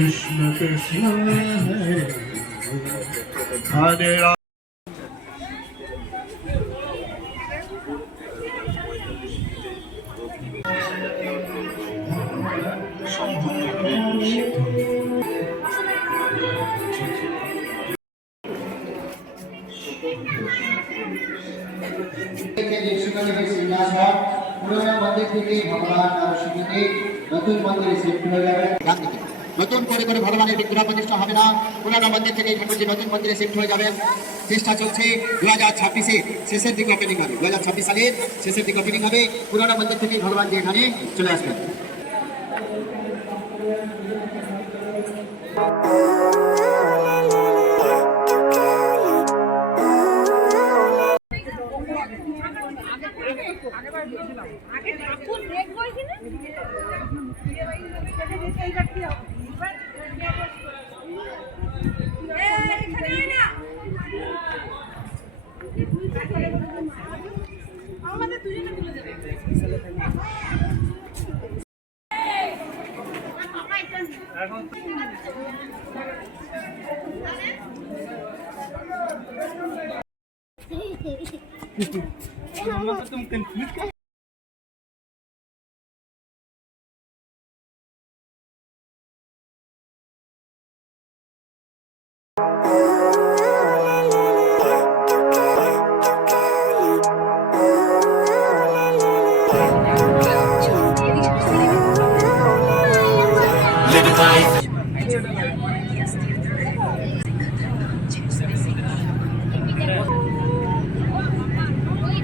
কৃষ্ণ কৃষ্ণ হরে রাম। পুরোনো মন্দির থেকে ভগবান নরসিংহকে নতুন মন্দিরে শিফট হয়ে যাবে। নতুন করে করে ভগবানের বিগ্রহ প্রতিষ্ঠা হবে না, পুরোনো মন্দির থেকে ঠাকুরজি নতুন মন্দিরে শিফট হয়ে যাবেন। চেষ্টা চলছে 2026-এ শেষের দিকে ওপেনিং হবে, 2026 সালের শেষের দিকে ওপেনিং হবে। পুরোনো মন্দির থেকে ভগবান যে এখানে চলে আসবেন। तुम कंफ्यूज कर